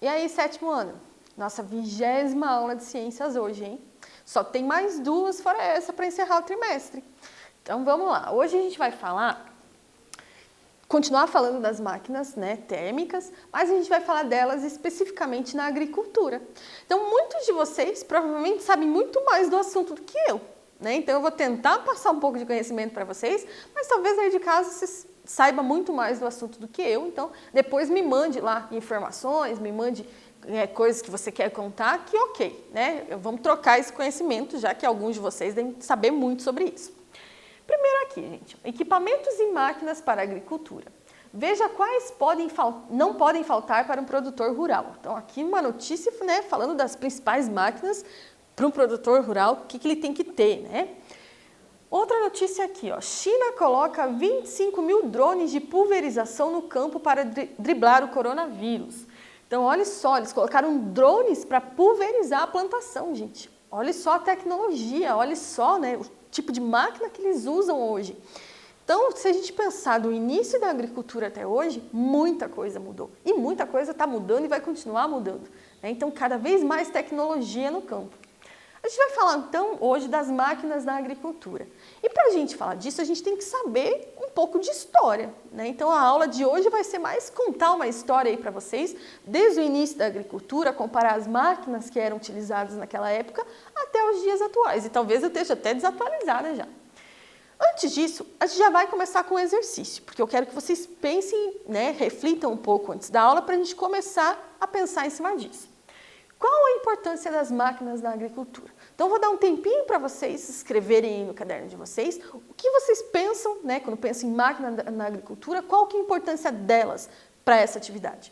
E aí, sétimo ano? Nossa 20ª aula de ciências hoje, hein? Só tem mais 2 fora essa para encerrar o trimestre. Então vamos lá. Hoje a gente vai continuar falando das máquinas, né, térmicas, mas a gente vai falar delas especificamente na agricultura. Então muitos de vocês provavelmente sabem muito mais do assunto do que eu, né? Então eu vou tentar passar um pouco de conhecimento para vocês, mas talvez aí de casa vocês saiba muito mais do assunto do que eu, então depois me mande lá informações, me mande coisas que você quer contar, que ok, né? Vamos trocar esse conhecimento, já que alguns de vocês devem saber muito sobre isso. Primeiro aqui, gente, equipamentos e máquinas para a agricultura. Veja quais não podem faltar para um produtor rural. Então aqui uma notícia, né, falando das principais máquinas para um produtor rural, o que ele tem que ter, né? Outra notícia aqui, ó, China coloca 25 mil drones de pulverização no campo para driblar o coronavírus. Então, olha só, eles colocaram drones para pulverizar a plantação, gente. Olha só a tecnologia, olha só, né, o tipo de máquina que eles usam hoje. Então, se a gente pensar do início da agricultura até hoje, muita coisa mudou. E muita coisa está mudando e vai continuar mudando, né? Então, cada vez mais tecnologia no campo. A gente vai falar, então, hoje das máquinas na agricultura. E para a gente falar disso, a gente tem que saber um pouco de história, né? Então, a aula de hoje vai ser mais contar uma história aí para vocês, desde o início da agricultura, comparar as máquinas que eram utilizadas naquela época até os dias atuais. E talvez eu esteja até desatualizada já. Antes disso, a gente já vai começar com o exercício, porque eu quero que vocês pensem, né, reflitam um pouco antes da aula para a gente começar a pensar em cima disso. Qual a importância das máquinas na agricultura? Então, vou dar um tempinho para vocês escreverem aí no caderno de vocês o que vocês pensam, né, quando pensam em máquina na agricultura, qual que é a importância delas para essa atividade.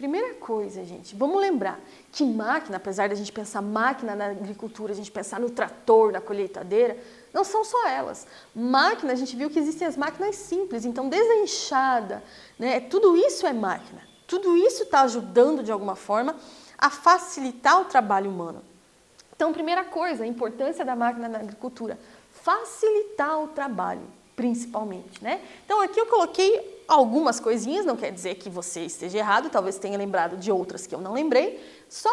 Primeira coisa, gente, vamos lembrar que máquina, apesar de a gente pensar máquina na agricultura, a gente pensar no trator, na colheitadeira, não são só elas. Máquina, a gente viu que existem as máquinas simples, então desde a enxada, né, tudo isso é máquina. Tudo isso está ajudando de alguma forma a facilitar o trabalho humano. Então, primeira coisa, a importância da máquina na agricultura, facilitar o trabalho, principalmente, né? Então, aqui eu coloquei algumas coisinhas, não quer dizer que você esteja errado, talvez tenha lembrado de outras que eu não lembrei, só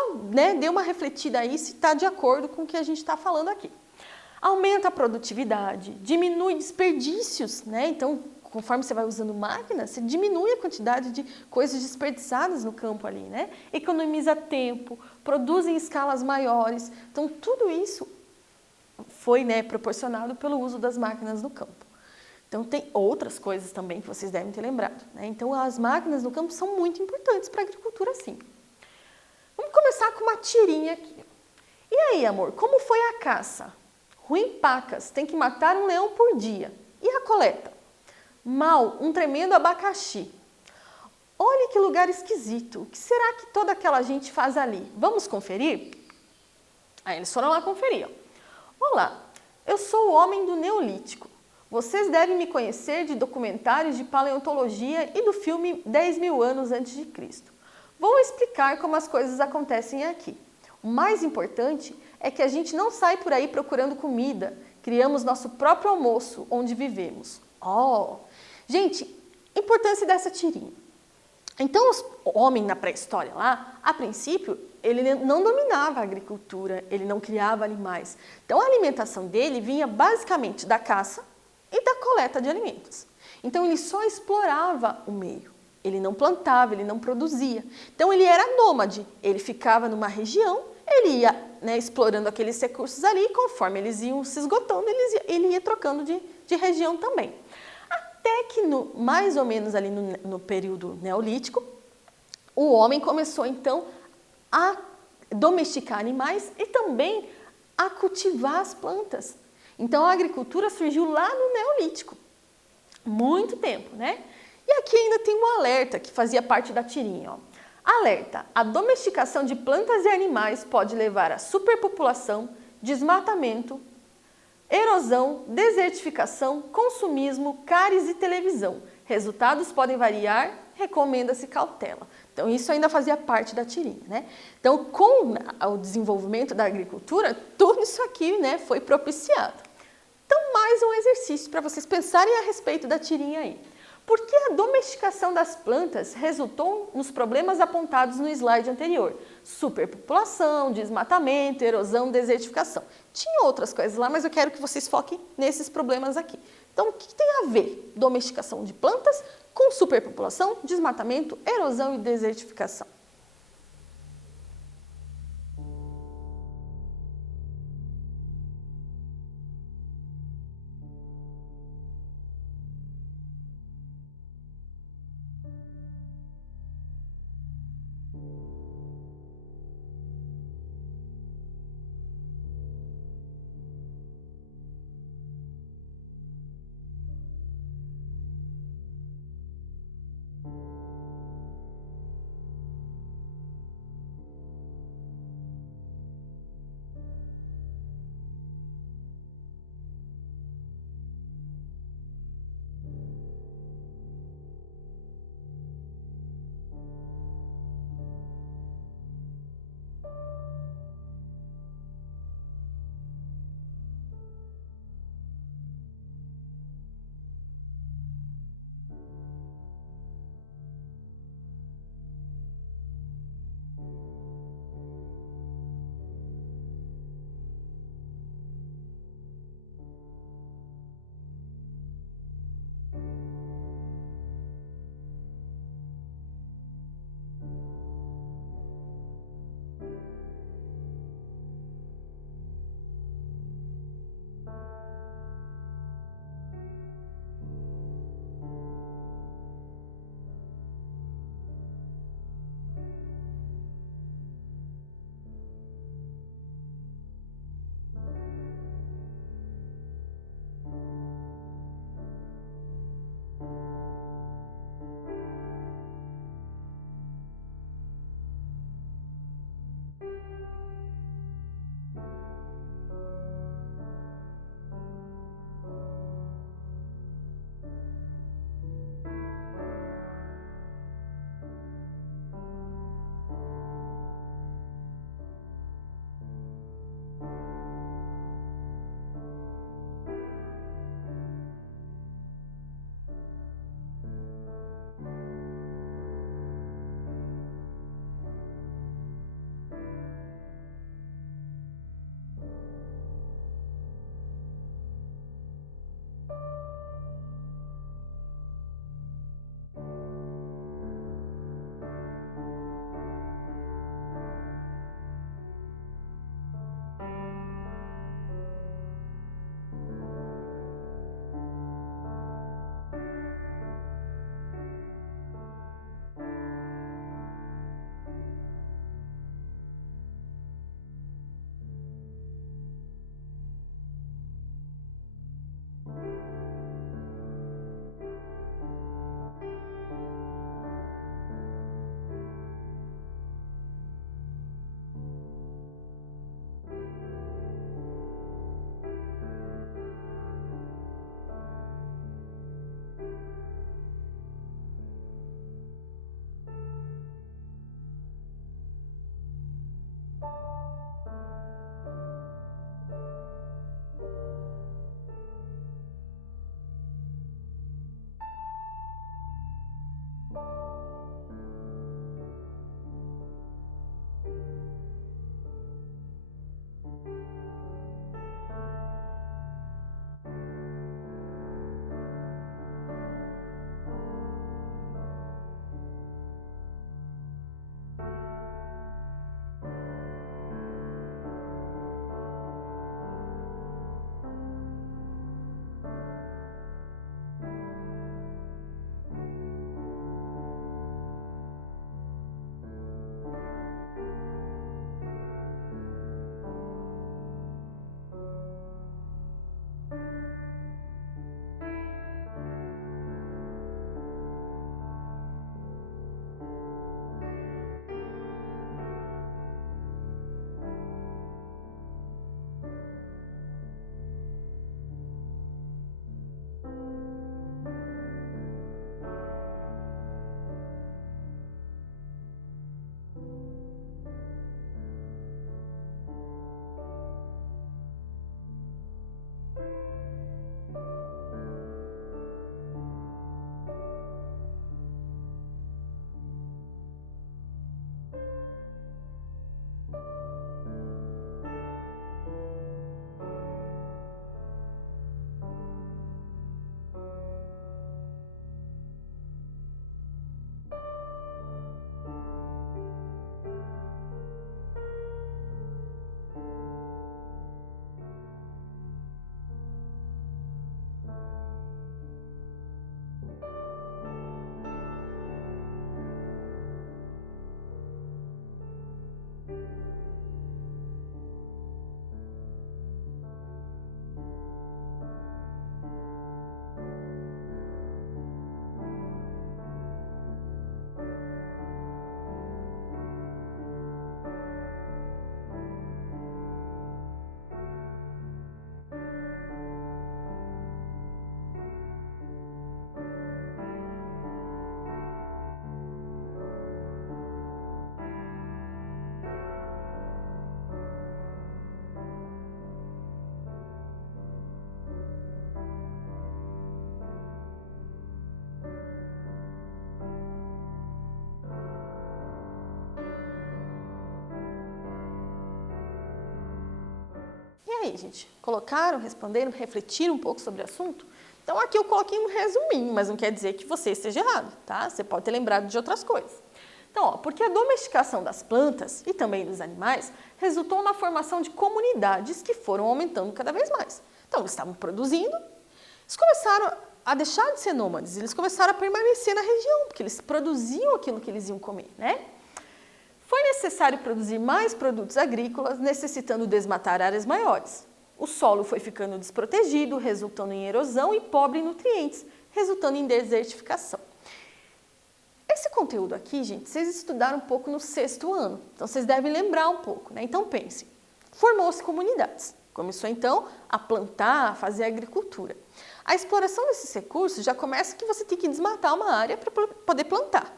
dê uma refletida aí se está de acordo com o que a gente está falando aqui. Aumenta a produtividade, diminui desperdícios, né? Então, conforme você vai usando máquina, você diminui a quantidade de coisas desperdiçadas no campo ali, né? Economiza tempo, produz em escalas maiores. Então, tudo isso foi, né, proporcionado pelo uso das máquinas no campo. Então, tem outras coisas também que vocês devem ter lembrado, né? Então, as máquinas no campo são muito importantes para a agricultura, sim. Vamos começar com uma tirinha aqui. E aí, amor, como foi a caça? Ruim pacas, tem que matar um leão por dia. E a coleta? Mal, um tremendo abacaxi. Olha que lugar esquisito. O que será que toda aquela gente faz ali? Vamos conferir? Aí eles foram lá conferir. Ó. Olá, eu sou o homem do Neolítico. Vocês devem me conhecer de documentários de paleontologia e do filme 10.000 anos antes de Cristo. Vou explicar como as coisas acontecem aqui. O mais importante é que a gente não sai por aí procurando comida. Criamos nosso próprio almoço onde vivemos. Gente, importância dessa tirinha. Então, o homem na pré-história lá, a princípio, ele não dominava a agricultura, ele não criava animais. Então, a alimentação dele vinha basicamente da caça e da coleta de alimentos. Então, ele só explorava o meio. Ele não plantava, ele não produzia. Então, ele era nômade. Ele ficava numa região, ele ia, né, explorando aqueles recursos ali e conforme eles iam se esgotando, ele ia trocando de região também. Até que, mais ou menos ali no período neolítico, o homem começou, então, a domesticar animais e também a cultivar as plantas. Então, a agricultura surgiu lá no Neolítico. Muito tempo, né? E aqui ainda tem um alerta que fazia parte da tirinha. Ó. Alerta: a domesticação de plantas e animais pode levar à superpopulação, desmatamento, erosão, desertificação, consumismo, cáries e televisão. Resultados podem variar, recomenda-se cautela. Então, isso ainda fazia parte da tirinha, né? Então, com o desenvolvimento da agricultura, tudo isso aqui, né, foi propiciado. Então, mais um exercício para vocês pensarem a respeito da tirinha aí. Por que a domesticação das plantas resultou nos problemas apontados no slide anterior? Superpopulação, desmatamento, erosão, desertificação. Tinha outras coisas lá, mas eu quero que vocês foquem nesses problemas aqui. Então, o que tem a ver domesticação de plantas com superpopulação, desmatamento, erosão e desertificação? aí, gente? Colocaram, responderam, refletiram um pouco sobre o assunto? Então, aqui eu coloquei um resuminho, mas não quer dizer que você esteja errado, tá? Você pode ter lembrado de outras coisas. Então, ó, porque a domesticação das plantas e também dos animais resultou na formação de comunidades que foram aumentando cada vez mais. Então, eles estavam produzindo, eles começaram a deixar de ser nômades, eles começaram a permanecer na região, porque eles produziam aquilo que eles iam comer, né? Foi necessário produzir mais produtos agrícolas, necessitando desmatar áreas maiores. O solo foi ficando desprotegido, resultando em erosão e pobre em nutrientes, resultando em desertificação. Esse conteúdo aqui, gente, vocês estudaram um pouco no 6º ano, então vocês devem lembrar um pouco, né? Então pensem, formou-se comunidades, começou então a plantar, a fazer agricultura. A exploração desses recursos já começa que você tem que desmatar uma área para poder plantar.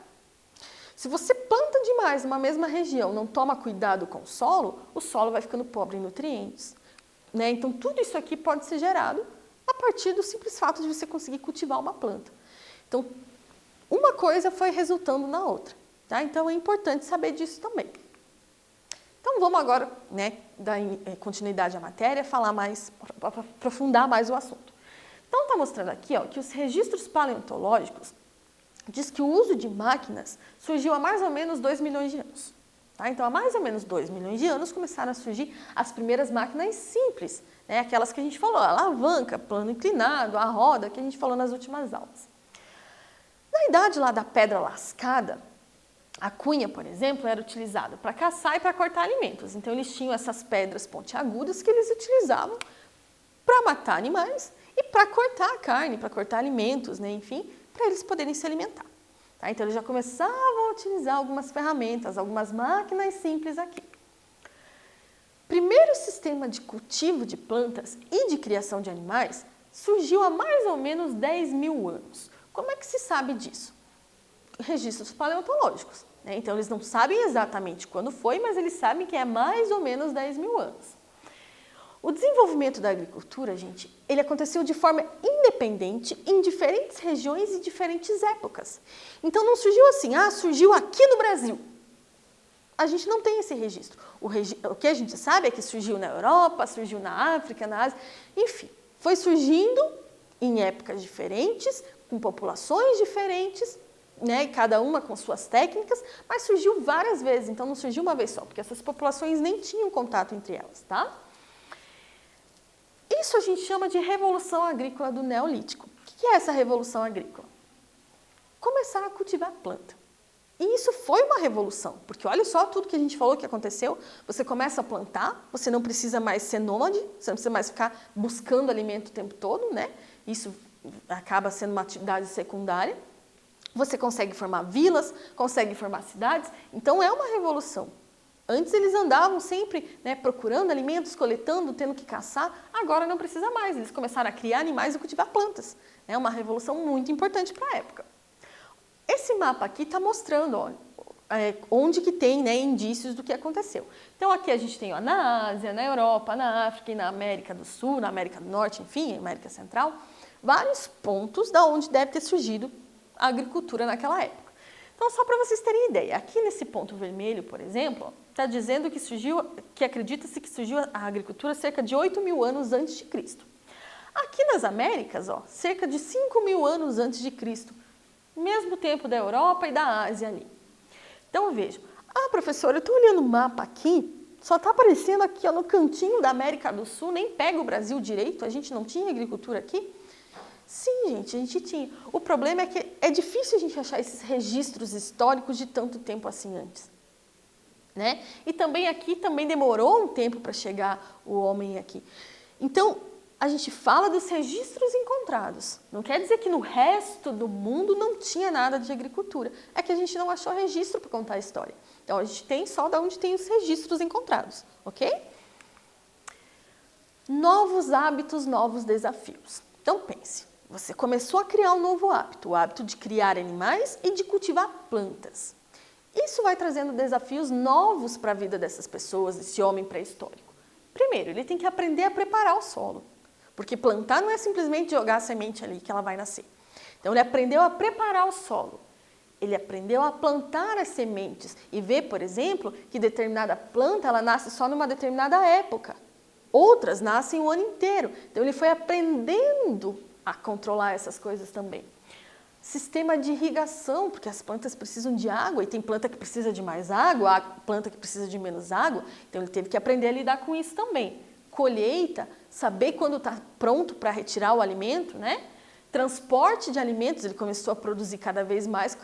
Se você planta demais numa mesma região, não toma cuidado com o solo vai ficando pobre em nutrientes, né? Então tudo isso aqui pode ser gerado a partir do simples fato de você conseguir cultivar uma planta. Então, uma coisa foi resultando na outra, tá? Então é importante saber disso também. Então vamos agora, né, dar continuidade à matéria, falar mais, aprofundar mais o assunto. Então está mostrando aqui, ó, que os registros paleontológicos diz que o uso de máquinas surgiu há mais ou menos 2 milhões de anos. Tá? Então há mais ou menos 2 milhões de anos começaram a surgir as primeiras máquinas simples, né? Aquelas que a gente falou, a alavanca, plano inclinado, a roda, que a gente falou nas últimas aulas. Na idade lá da pedra lascada, a cunha, por exemplo, era utilizada para caçar e para cortar alimentos. Então, eles tinham essas pedras pontiagudas que eles utilizavam para matar animais e para cortar a carne, para cortar alimentos, né? Enfim, para eles poderem se alimentar. Tá? Então, eles já começavam a utilizar algumas ferramentas, algumas máquinas simples aqui. Primeiro sistema de cultivo de plantas e de criação de animais surgiu há mais ou menos 10 mil anos. Como é que se sabe disso? Registros paleontológicos, né? Então, eles não sabem exatamente quando foi, mas eles sabem que é mais ou menos 10 mil anos. O desenvolvimento da agricultura, gente, ele aconteceu de forma independente em diferentes regiões e diferentes épocas. Então, não surgiu assim, surgiu aqui no Brasil. A gente não tem esse registro. O que a gente sabe é que surgiu na Europa, surgiu na África, na Ásia, enfim, foi surgindo em épocas diferentes, com populações diferentes, né, cada uma com suas técnicas, mas surgiu várias vezes, então não surgiu uma vez só, porque essas populações nem tinham contato entre elas, tá? Isso a gente chama de Revolução Agrícola do Neolítico. O que é essa Revolução Agrícola? Começar a cultivar planta. E isso foi uma revolução, porque olha só tudo que a gente falou que aconteceu, você começa a plantar, você não precisa mais ser nômade, você não precisa mais ficar buscando alimento o tempo todo, né? Isso acaba sendo uma atividade secundária. Você consegue formar vilas, consegue formar cidades, então é uma revolução. Antes eles andavam sempre, né, procurando alimentos, coletando, tendo que caçar, agora não precisa mais, eles começaram a criar animais e cultivar plantas. É uma revolução muito importante para a época. Esse mapa aqui está mostrando, ó, onde que tem, né, indícios do que aconteceu. Então aqui a gente tem, ó, na Ásia, na Europa, na África e na América do Sul, na América do Norte, enfim, América Central, vários pontos da onde deve ter surgido a agricultura naquela época. Então, só para vocês terem ideia, aqui nesse ponto vermelho, por exemplo, está dizendo que acredita-se que surgiu a agricultura cerca de 8 mil anos antes de Cristo. Aqui nas Américas, ó, cerca de 5 mil anos antes de Cristo, mesmo tempo da Europa e da Ásia ali. Então, vejam, professora, eu estou olhando o mapa aqui, só está aparecendo aqui, ó, no cantinho da América do Sul, nem pega o Brasil direito, a gente não tinha agricultura aqui? Sim, gente, a gente tinha. O problema é que é difícil a gente achar esses registros históricos de tanto tempo assim antes, né? E também aqui também demorou um tempo para chegar o homem aqui. Então, a gente fala dos registros encontrados. Não quer dizer que no resto do mundo não tinha nada de agricultura. É que a gente não achou registro para contar a história. Então, a gente tem só da onde tem os registros encontrados, ok? Novos hábitos, novos desafios. Então, pense. Você começou a criar um novo hábito, o hábito de criar animais e de cultivar plantas. Isso vai trazendo desafios novos para a vida dessas pessoas, desse homem pré-histórico. Primeiro, ele tem que aprender a preparar o solo, porque plantar não é simplesmente jogar a semente ali que ela vai nascer. Então, ele aprendeu a preparar o solo, ele aprendeu a plantar as sementes e ver, por exemplo, que determinada planta ela nasce só numa determinada época. Outras nascem o ano inteiro. Então ele foi aprendendo a controlar essas coisas também. Sistema de irrigação, porque as plantas precisam de água e tem planta que precisa de mais água, há planta que precisa de menos água, então ele teve que aprender a lidar com isso também. Colheita, saber quando está pronto para retirar o alimento, né? Transporte de alimentos, ele começou a produzir cada vez mais,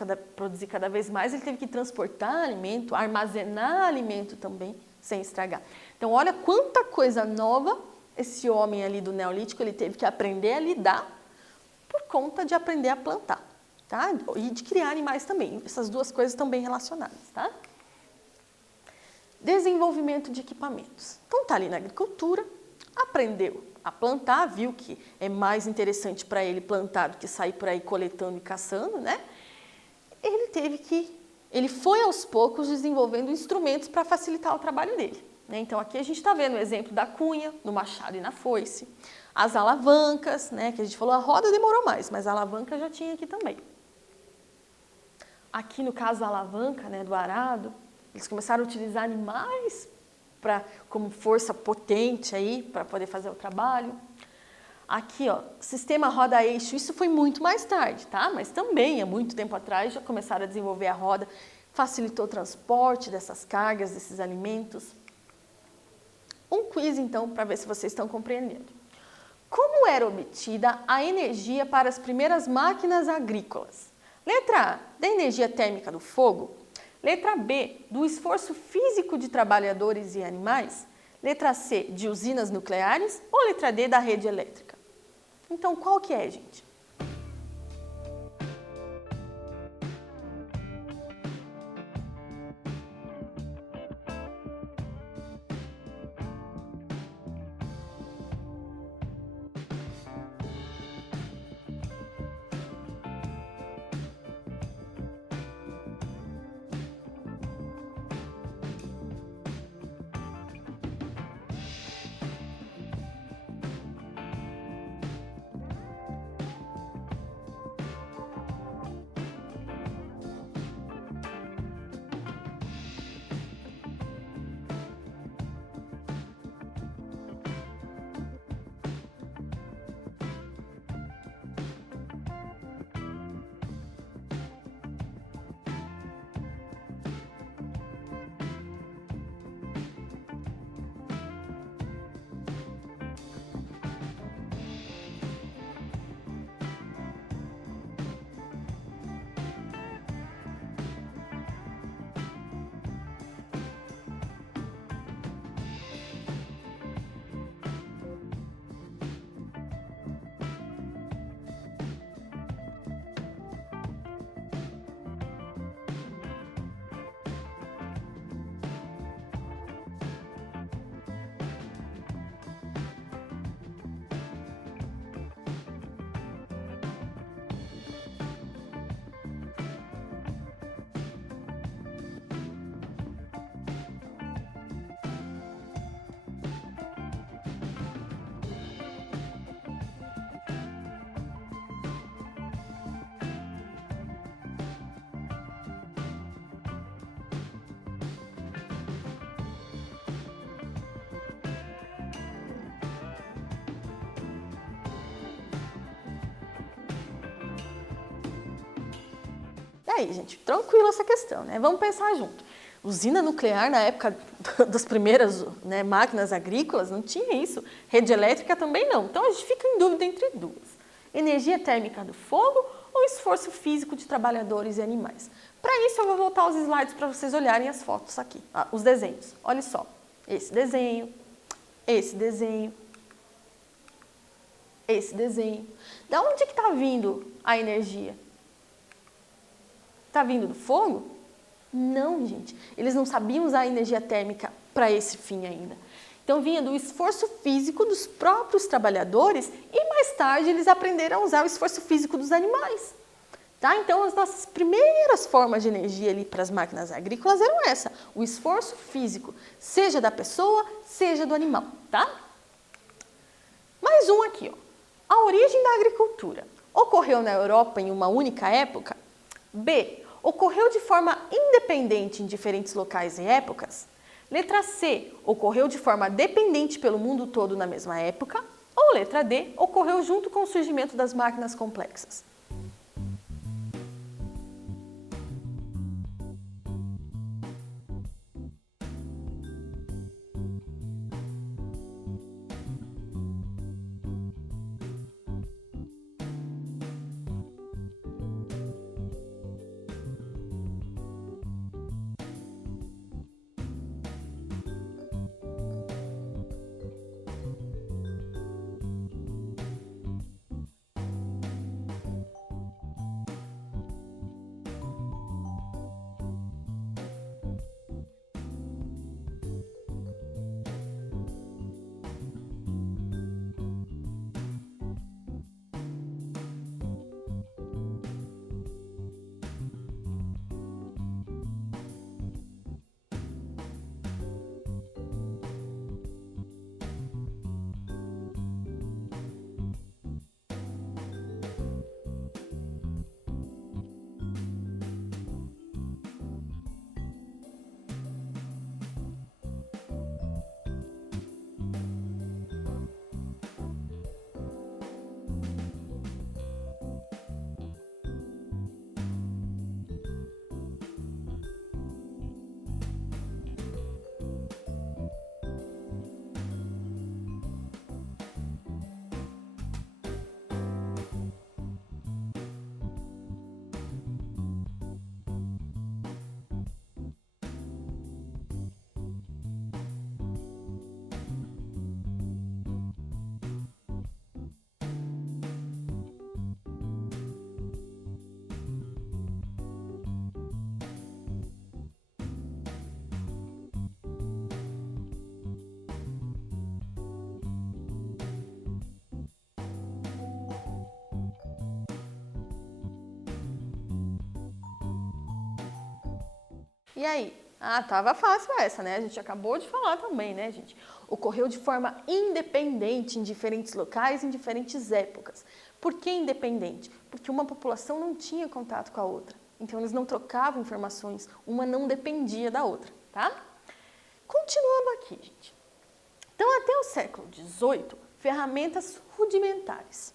ele teve que transportar alimento, armazenar alimento também, sem estragar. Então olha quanta coisa nova esse homem ali do Neolítico, ele teve que aprender a lidar por conta de aprender a plantar, tá? E de criar animais também. Essas duas coisas estão bem relacionadas, tá? Desenvolvimento de equipamentos. Então tá ali na agricultura, aprendeu a plantar, viu que é mais interessante para ele plantar do que sair por aí coletando e caçando, né? Ele foi aos poucos desenvolvendo instrumentos para facilitar o trabalho dele, né? Então aqui a gente está vendo o exemplo da cunha, no machado e na foice. As alavancas, né, que a gente falou, a roda demorou mais, mas a alavanca já tinha aqui também. Aqui no caso da alavanca, né, do arado, eles começaram a utilizar animais como força potente aí para poder fazer o trabalho. Aqui, ó, sistema roda-eixo, isso foi muito mais tarde, tá? Mas também, há muito tempo atrás, já começaram a desenvolver a roda, facilitou o transporte dessas cargas, desses alimentos. Um quiz, então, para ver se vocês estão compreendendo. Como era obtida a energia para as primeiras máquinas agrícolas? Letra A, da energia térmica do fogo. Letra B, do esforço físico de trabalhadores e animais. Letra C, de usinas nucleares. Ou letra D, da rede elétrica? Então, qual que é, gente? E aí, gente, tranquilo essa questão, né? Vamos pensar junto. Usina nuclear, na época das primeiras, né, máquinas agrícolas, não tinha isso. Rede elétrica também não. Então, a gente fica em dúvida entre duas. Energia térmica do fogo ou esforço físico de trabalhadores e animais? Para isso, eu vou voltar aos slides para vocês olharem as fotos aqui, os desenhos. Olha só, esse desenho, esse desenho, esse desenho. Da onde que está vindo a energia? Está vindo do fogo? Não, gente. Eles não sabiam usar a energia térmica para esse fim ainda. Então, vinha do esforço físico dos próprios trabalhadores e, mais tarde, eles aprenderam a usar o esforço físico dos animais. Tá? Então, as nossas primeiras formas de energia ali para as máquinas agrícolas eram essa, o esforço físico, seja da pessoa, seja do animal. Tá? Mais um aqui, ó. A origem da agricultura ocorreu na Europa em uma única época? B. Ocorreu de forma independente em diferentes locais e épocas? Letra C, ocorreu de forma dependente pelo mundo todo na mesma época. Ou letra D, ocorreu junto com o surgimento das máquinas complexas. E aí? Ah, tava fácil essa, né? A gente acabou de falar também, né, gente? Ocorreu de forma independente em diferentes locais, em diferentes épocas. Por que independente? Porque uma população não tinha contato com a outra. Então, eles não trocavam informações, uma não dependia da outra, tá? Continuando aqui, gente. Então, até o século XVIII, ferramentas rudimentares.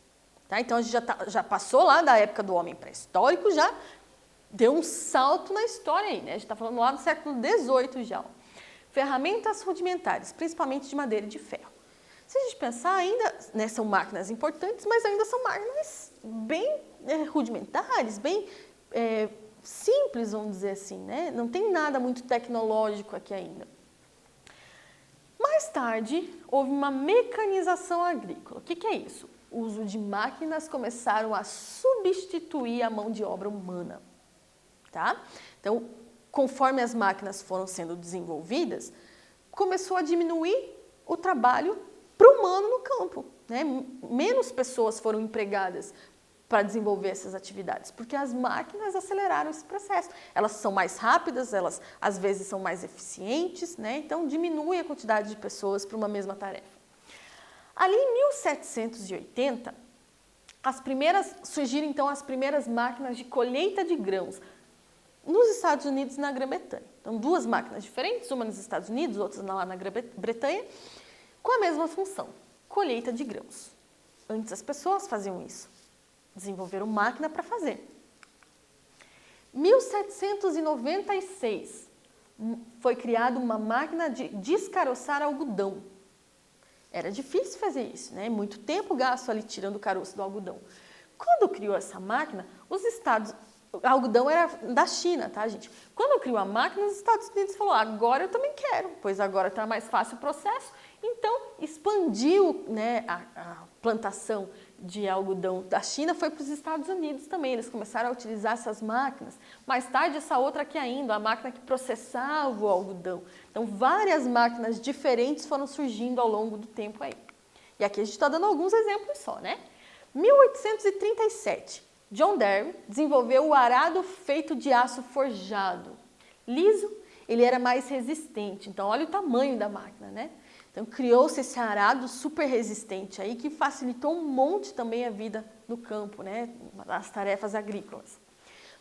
Tá? Então, a gente já passou lá da época do homem pré-histórico, já deu um salto na história aí, né? A gente está falando lá do século XVIII já. Ferramentas rudimentares, principalmente de madeira e de ferro. Se a gente pensar ainda, né, são máquinas importantes, mas ainda são máquinas bem rudimentares, bem simples, vamos dizer assim, né? Não tem nada muito tecnológico aqui ainda. Mais tarde, houve uma mecanização agrícola. O que é isso? O uso de máquinas começaram a substituir a mão de obra humana. Tá? Então, conforme as máquinas foram sendo desenvolvidas, começou a diminuir o trabalho para o humano no campo, né? Menos pessoas foram empregadas para desenvolver essas atividades, porque as máquinas aceleraram esse processo. Elas são mais rápidas, elas às vezes são mais eficientes, né? Então diminui a quantidade de pessoas para uma mesma tarefa. Ali em 1780, surgiram então as primeiras máquinas de colheita de grãos, nos Estados Unidos e na Grã-Bretanha. Então, duas máquinas diferentes, uma nos Estados Unidos, outra lá na Grã-Bretanha, com a mesma função, colheita de grãos. Antes as pessoas faziam isso, desenvolveram máquina para fazer. 1796, foi criada uma máquina de descaroçar algodão. Era difícil fazer isso, né? Muito tempo gasto ali tirando o caroço do algodão. Quando criou essa máquina, o algodão era da China, tá, gente? Quando criou a máquina, os Estados Unidos falou, agora eu também quero, pois agora está mais fácil o processo. Então, expandiu, né, a plantação de algodão da China, foi para os Estados Unidos também. Eles começaram a utilizar essas máquinas. Mais tarde, essa outra aqui ainda, a máquina que processava o algodão. Então, várias máquinas diferentes foram surgindo ao longo do tempo aí. E aqui a gente está dando alguns exemplos só, né? 1837. John Deere desenvolveu o arado feito de aço forjado. Liso, ele era mais resistente. Então, olha o tamanho da máquina, né? Então, criou-se esse arado super resistente aí, que facilitou um monte também a vida no campo, né? As tarefas agrícolas.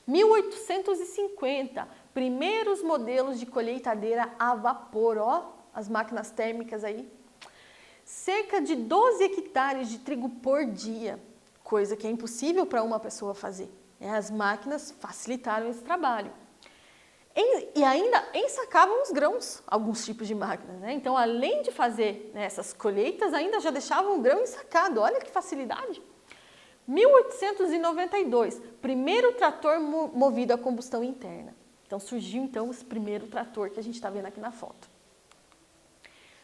1850, primeiros modelos de colheitadeira a vapor, ó, as máquinas térmicas aí. Cerca de 12 hectares de trigo por dia, coisa que é impossível para uma pessoa fazer. As máquinas facilitaram esse trabalho. E ainda ensacavam os grãos, alguns tipos de máquinas, né? Então, além de fazer, né, essas colheitas, ainda já deixavam o grão ensacado. Olha que facilidade! 1892, primeiro trator movido a combustão interna. Então, surgiu então esse primeiro trator que a gente está vendo aqui na foto.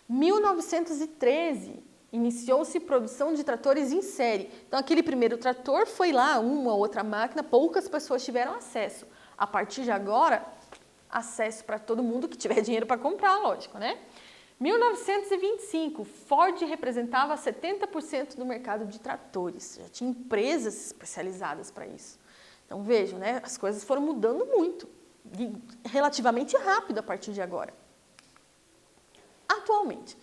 1913, iniciou-se produção de tratores em série. Então, aquele primeiro trator foi lá, uma ou outra máquina, poucas pessoas tiveram acesso. A partir de agora, acesso para todo mundo que tiver dinheiro para comprar, lógico, né? 1925, Ford representava 70% do mercado de tratores. Já tinha empresas especializadas para isso. Então, vejam, né? As coisas foram mudando muito, e relativamente rápido a partir de agora. Atualmente.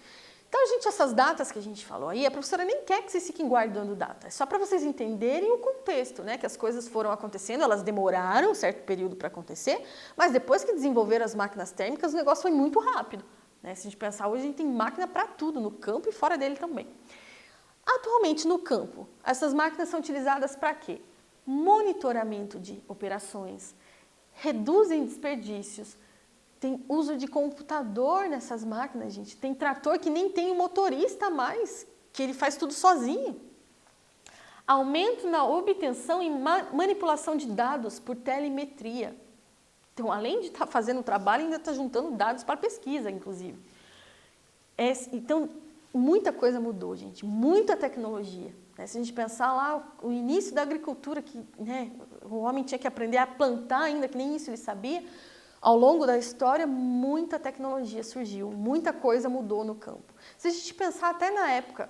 Então, gente, essas datas que a gente falou aí, a professora nem quer que vocês fiquem guardando data. É só para vocês entenderem o contexto, né? Que as coisas foram acontecendo, elas demoraram um certo período para acontecer, mas depois que desenvolveram as máquinas térmicas, o negócio foi muito rápido. Né? Se a gente pensar, hoje a gente tem máquina para tudo, no campo e fora dele também. Atualmente, no campo, essas máquinas são utilizadas para quê? Monitoramento de operações, reduzem desperdícios, tem uso de computador nessas máquinas, gente. Tem trator que nem tem um motorista mais, que ele faz tudo sozinho. Aumento na obtenção e manipulação de dados por telemetria. Então, além de estar fazendo o trabalho, ainda está juntando dados para pesquisa, inclusive. Então, muita coisa mudou, gente. Muita tecnologia. Né? Se a gente pensar lá, o início da agricultura, que, né, o homem tinha que aprender a plantar ainda, que nem isso ele sabia. Ao longo da história, muita tecnologia surgiu, muita coisa mudou no campo. Se a gente pensar até na época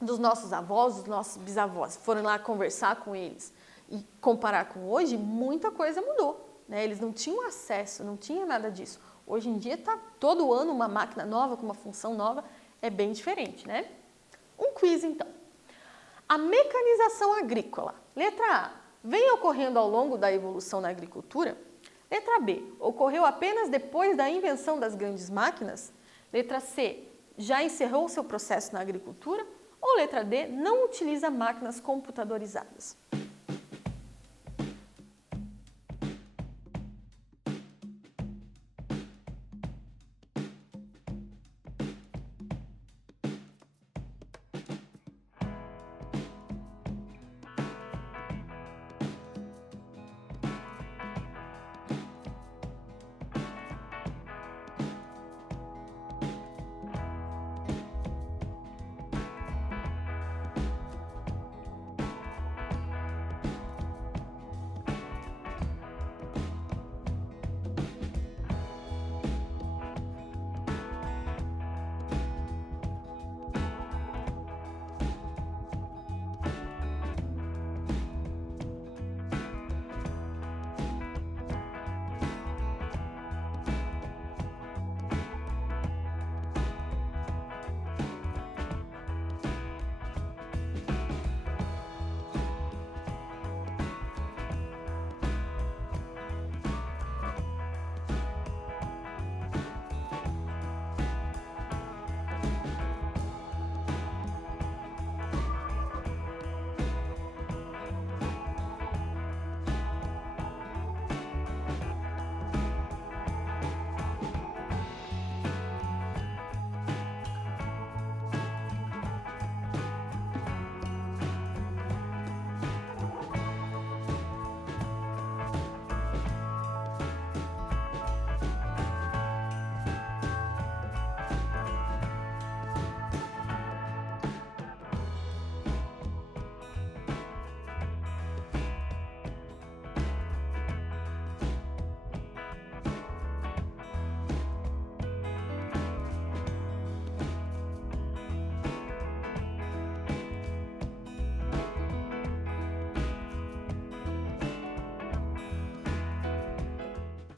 dos nossos avós, dos nossos bisavós, foram lá conversar com eles e comparar com hoje, muita coisa mudou. Né? Eles não tinham acesso, não tinha nada disso. Hoje em dia está todo ano uma máquina nova, com uma função nova, é bem diferente, né? Um quiz, então. A mecanização agrícola. Letra A. Vem ocorrendo ao longo da evolução na agricultura? Letra B. Ocorreu apenas depois da invenção das grandes máquinas? Letra C. Já encerrou seu processo na agricultura? Ou letra D. Não utiliza máquinas computadorizadas?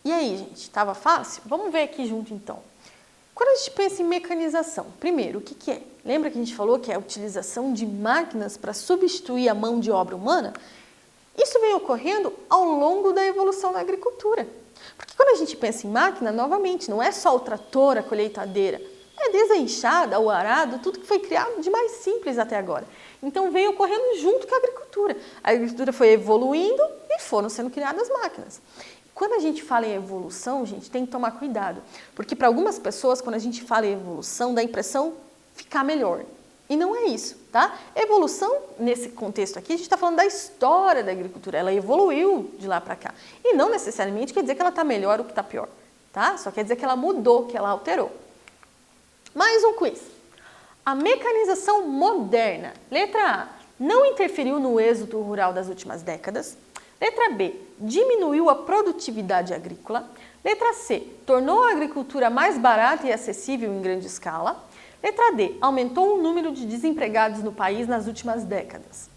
E aí, gente, estava fácil? Vamos ver aqui junto, então. Quando a gente pensa em mecanização, primeiro, o que é? Lembra que a gente falou que é a utilização de máquinas para substituir a mão de obra humana? Isso vem ocorrendo ao longo da evolução da agricultura. Porque quando a gente pensa em máquina, novamente, não é só o trator, a colheitadeira. É desde a enxada, o arado, tudo que foi criado de mais simples até agora. Então veio ocorrendo junto com a agricultura. A agricultura foi evoluindo e foram sendo criadas máquinas. Quando a gente fala em evolução, gente, tem que tomar cuidado. Porque para algumas pessoas, quando a gente fala em evolução, dá a impressão ficar melhor. E não é isso, tá? Evolução, nesse contexto aqui, a gente está falando da história da agricultura. Ela evoluiu de lá para cá. E não necessariamente quer dizer que ela está melhor ou que está pior, tá? Só quer dizer que ela mudou, que ela alterou. Mais um quiz. A mecanização moderna, letra A, não interferiu no êxodo rural das últimas décadas. Letra B, diminuiu a produtividade agrícola. Letra C, tornou a agricultura mais barata e acessível em grande escala. Letra D, aumentou o número de desempregados no país nas últimas décadas.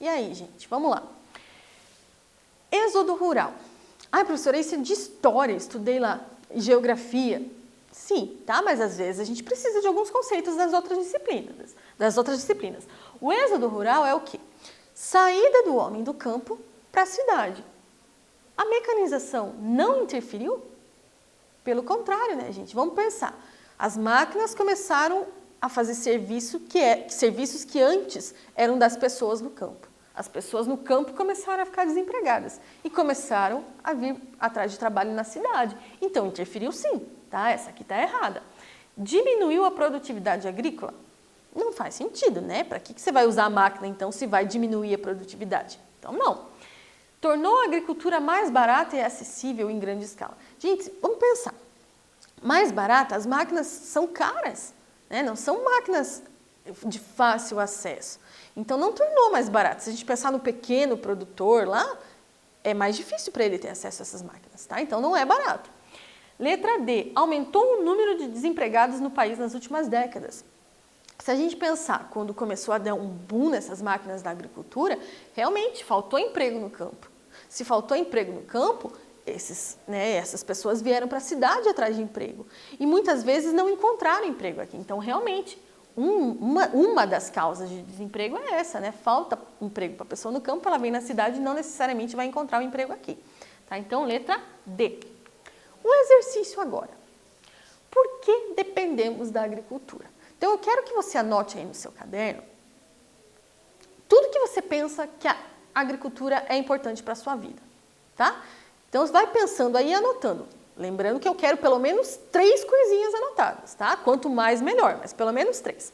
E aí, gente, vamos lá. Êxodo rural. Ai, professora, isso é de história, estudei lá, geografia. Sim, tá? Mas às vezes a gente precisa de alguns conceitos das outras disciplinas. O êxodo rural é o quê? Saída do homem do campo para a cidade. A mecanização não interferiu? Pelo contrário, né, gente? Vamos pensar. As máquinas começaram a fazer serviços que antes eram das pessoas no campo. As pessoas no campo começaram a ficar desempregadas e começaram a vir atrás de trabalho na cidade. Então, interferiu sim, tá? Essa aqui está errada. Diminuiu a produtividade agrícola? Não faz sentido, né? Para que você vai usar a máquina, então, se vai diminuir a produtividade? Então, não. Tornou a agricultura mais barata e acessível em grande escala. Gente, vamos pensar. Mais barata, as máquinas são caras, né? Não são máquinas de fácil acesso. Então, não tornou mais barato. Se a gente pensar no pequeno produtor lá, é mais difícil para ele ter acesso a essas máquinas, tá? Então, não é barato. Letra D, aumentou o número de desempregados no país nas últimas décadas. Se a gente pensar, quando começou a dar um boom nessas máquinas da agricultura, realmente faltou emprego no campo. Se faltou emprego no campo, essas pessoas vieram para a cidade atrás de emprego. E muitas vezes não encontraram emprego aqui. Então, realmente, uma das causas de desemprego é essa, né? Falta emprego para a pessoa no campo, ela vem na cidade e não necessariamente vai encontrar um emprego aqui. Tá? Então, letra D. Um exercício agora. Por que dependemos da agricultura? Então, eu quero que você anote aí no seu caderno tudo que você pensa que a agricultura é importante para a sua vida, tá? Então, você vai pensando aí e anotando. Lembrando que eu quero pelo menos 3 coisinhas anotadas, tá? Quanto mais, melhor, mas pelo menos 3.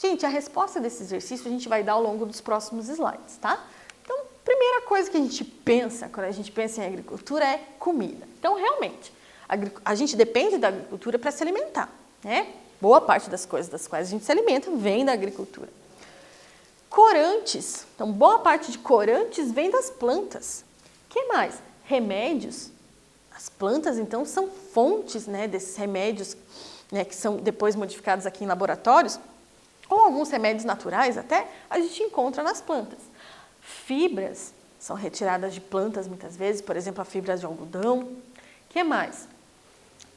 Gente, a resposta desse exercício a gente vai dar ao longo dos próximos slides, tá? Então, primeira coisa que a gente pensa quando a gente pensa em agricultura é comida. Então, realmente, a gente depende da agricultura para se alimentar, né? Boa parte das coisas das quais a gente se alimenta vem da agricultura. Corantes, então boa parte de corantes vem das plantas. O que mais? Remédios. As plantas, então, são fontes, né, desses remédios, né, que são depois modificados aqui em laboratórios, ou alguns remédios naturais até, a gente encontra nas plantas. Fibras são retiradas de plantas muitas vezes, por exemplo, a fibra de algodão. O que mais?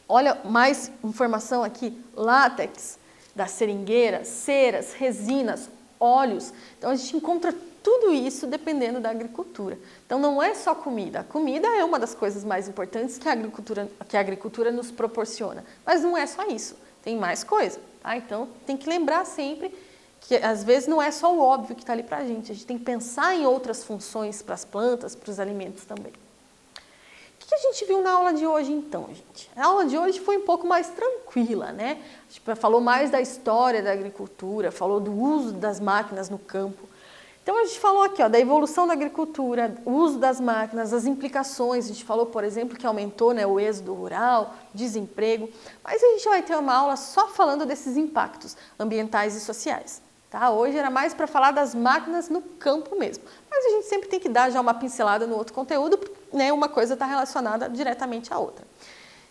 Olha, mais informação aqui, látex da seringueira, ceras, resinas, óleos. Então, a gente encontra tudo isso dependendo da agricultura. Então, não é só comida. A comida é uma das coisas mais importantes que a agricultura nos proporciona. Mas não é só isso. Tem mais coisa. Tá? Então, tem que lembrar sempre que, às vezes, não é só o óbvio que está ali para a gente tem que pensar em outras funções para as plantas, para os alimentos também. O que a gente viu na aula de hoje, então, gente? A aula de hoje foi um pouco mais tranquila, né? A gente falou mais da história da agricultura, falou do uso das máquinas no campo. Então, a gente falou aqui, ó, da evolução da agricultura, o uso das máquinas, as implicações. A gente falou, por exemplo, que aumentou, né, o êxodo rural, desemprego. Mas a gente vai ter uma aula só falando desses impactos ambientais e sociais. Tá? Hoje era mais para falar das máquinas no campo mesmo. Mas a gente sempre tem que dar já uma pincelada no outro conteúdo, né? Uma coisa está relacionada diretamente à outra.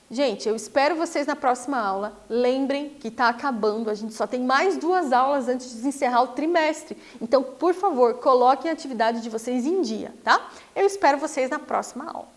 Gente, eu espero vocês na próxima aula. Lembrem que está acabando, a gente só tem mais 2 aulas antes de encerrar o trimestre. Então, por favor, coloquem a atividade de vocês em dia, tá? Eu espero vocês na próxima aula.